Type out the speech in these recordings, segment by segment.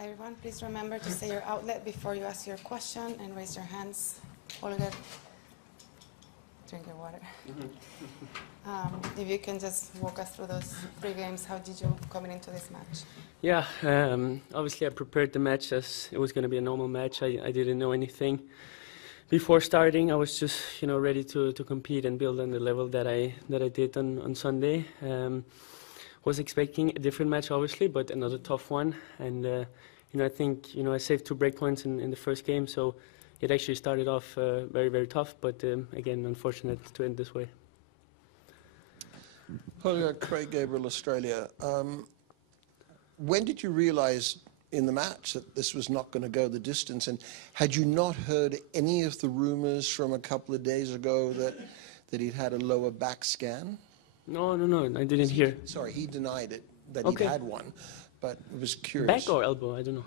Hi everyone, please remember to say your outlet before you ask your question and raise your hands. Holger, drink your water. If you can just walk us through those 3 games, how did you coming into this match? Yeah, obviously I prepared the match as it was going to be a normal match. I didn't know anything. Before starting, I was just ready to compete and build on the level that I did on Sunday. Was expecting a different match, obviously, but another tough one. And I think I saved 2 break points in the first game, so it actually started off very, very tough. But again, unfortunate to end this way. Holger, Craig Gabriel, Australia. When did you realize in the match that this was not going to go the distance? And had you not heard any of the rumors from a couple of days ago that he'd had a lower back scan? No, I didn't hear. Sorry, he denied it, that Okay. he'd had one, but I was curious. Back or elbow? I don't know.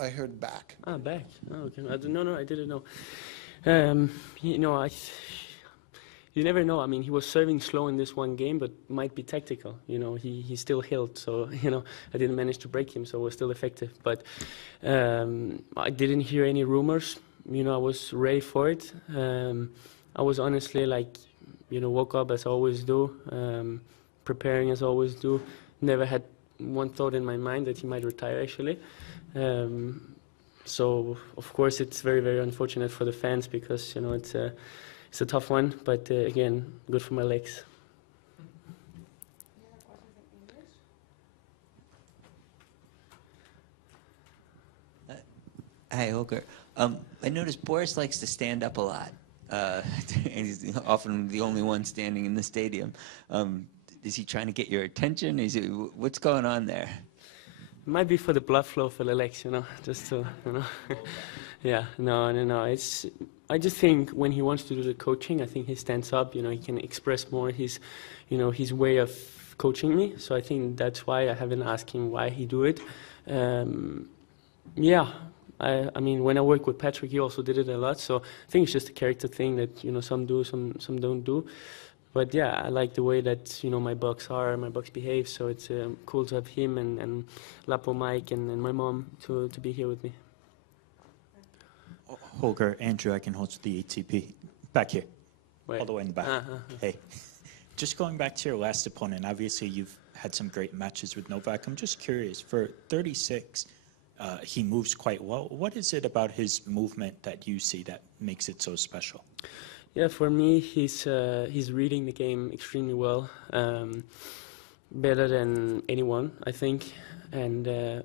I heard back. Ah, back. Oh, okay. I didn't know. You never know. I mean, he was serving slow in this one game, but might be tactical. He still held, so I didn't manage to break him, so it was still effective. But I didn't hear any rumors. I was ready for it. I was honestly woke up as I always do, preparing as I always do. Never had one thought in my mind that he might retire, actually. So of course it's very, very unfortunate for the fans because it's a tough one, but again, good for my legs. Hi, Holger. I noticed Boris likes to stand up a lot. And he's often the only one standing in the stadium. Is he trying to get your attention? What's going on there? It might be for the blood flow for the legs, just to, Yeah, no. I just think when he wants to do the coaching, I think he stands up. He can express more his way of coaching me. So I think that's why I haven't asked him why he do it. Yeah. I mean, when I work with Patrick, he also did it a lot. So I think it's just a character thing that some do, some don't do. But yeah, I like the way that my bucks behave. So it's cool to have him and Lapo Mike and my mom to be here with me. Holger, Andrew Eichenholz, the ATP. Back here. Where? All the way in the back. Hey. Just going back to your last opponent, obviously you've had some great matches with Novak. I'm just curious, for 36, he moves quite well. What is it about his movement that you see that makes it so special? Yeah, for me, he's reading the game extremely well, better than anyone, I think. And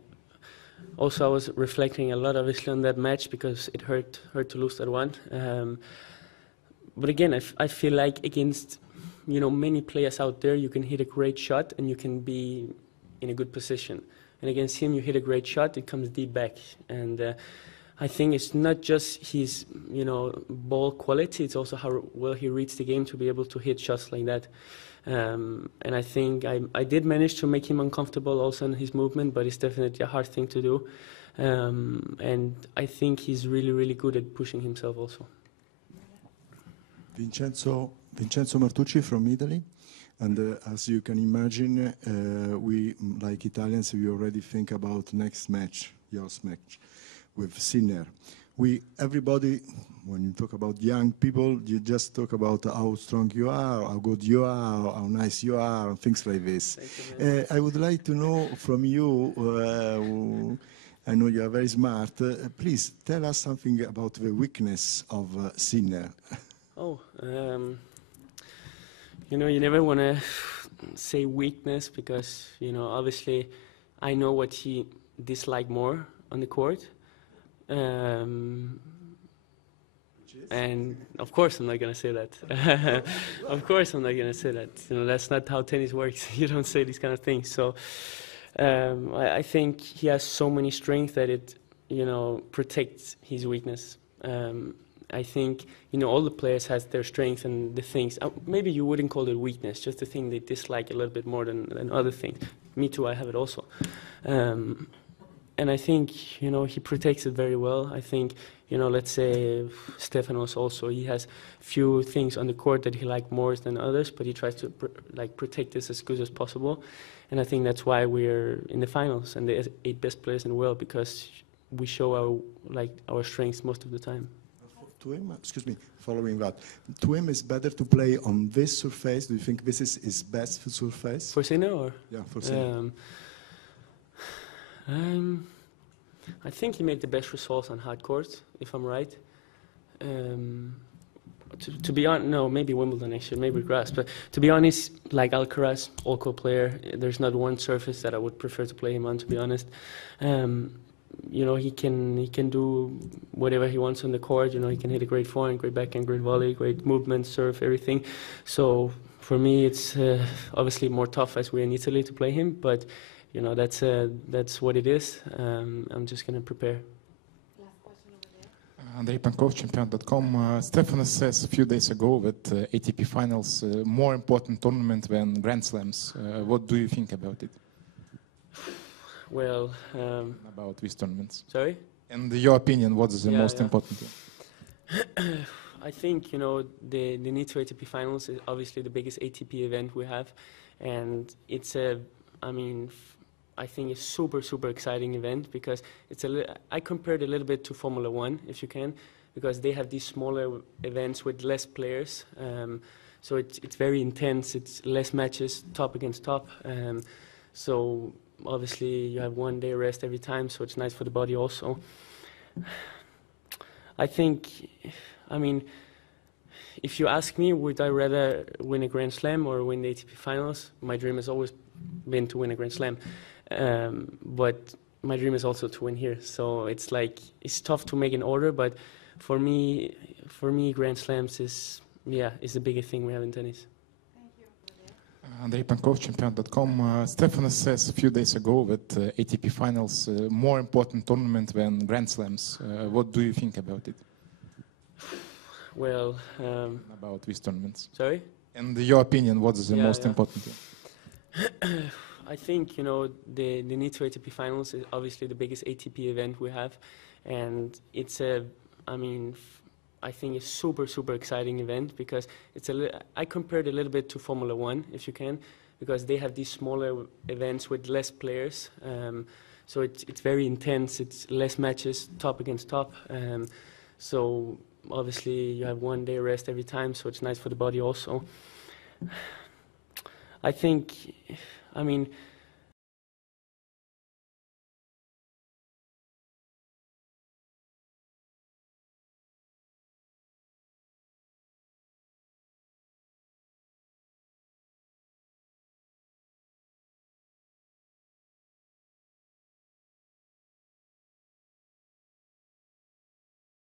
also, I was reflecting a lot, obviously, on that match because it hurt to lose that one. But again, I feel like against many players out there, you can hit a great shot and you can be in a good position. And against him, you hit a great shot, it comes deep back. And I think it's not just his, ball quality, it's also how well he reads the game to be able to hit shots like that. And I think I did manage to make him uncomfortable also in his movement, but it's definitely a hard thing to do. And I think he's really, really good at pushing himself also. Vincenzo Martucci from Italy. And as you can imagine, we, like Italians, we already think about next match, your match with Sinner. Everybody, when you talk about young people, you just talk about how strong you are, how good you are, how nice you are, and things like this. I would like to know from you, I know you are very smart, please tell us something about the weakness of Sinner. You never want to say weakness because, obviously I know what he disliked more on the court. And of course I'm not going to say that. Of course I'm not going to say that. That's not how tennis works. You don't say these kind of things. So I think he has so many strengths that it, protects his weakness. I think, all the players has their strengths and the things. Maybe you wouldn't call it weakness, just the thing they dislike a little bit more than other things. Me too, I have it also. And I think, he protects it very well. I think, let's say Stefanos also, he has few things on the court that he likes more than others, but he tries to protect this as good as possible. and I think that's why we're in the finals and the 8 best players in the world, because we show our strengths most of the time. To him, excuse me, following that, to him it's better to play on this surface. Do you think this is his best surface? For Sinner, or? Yeah, for Sinner. I think he made the best results on hard courts, if I'm right. To be honest, no, maybe Wimbledon next year, maybe grass. But to be honest, like Alcaraz, all-court player, there's not one surface that I would prefer to play him on, to be honest. You know, he can do whatever he wants on the court. You know, he can hit a great forehand, great backhand, great volley, great movement, serve, everything. So for me, it's obviously more tough as we're in Italy to play him. But you know, that's what it is. I'm just gonna prepare. Andrei Pankov, Champion.com. Stefanos says a few days ago that ATP Finals more important tournament than Grand Slams. What do you think about it? Well, About these tournaments. sorry? In your opinion, what is the most Yeah. important? I think, you know, the Nitro ATP Finals is obviously the biggest ATP event we have, and it's I think it's super exciting event, because I compare it a little bit to Formula One, if you can, because they have these smaller events with less players, so it's very intense. It's less matches, top against top, so obviously you have 1 day rest every time, so it's nice for the body also. I think, if you ask me, would I rather win a Grand Slam or win the ATP Finals? My dream has always been to win a Grand Slam. But my dream is also to win here. So it's tough to make an order, but for me, Grand Slams is the biggest thing we have in tennis. Andrei Pankov, Champion.com. Stefanos says a few days ago that ATP Finals more important tournament than Grand Slams. What do you think about it? Well, About these tournaments. sorry? In your opinion, what is the most Yeah. important? I think, you know, the Nitro ATP Finals is obviously the biggest ATP event we have, and it's I think it's super exciting event, because I compare it a little bit to Formula One, if you can, because they have these smaller events with less players, so it's very intense. It's less matches, top against top, so obviously you have 1 day rest every time, so it's nice for the body also. I think,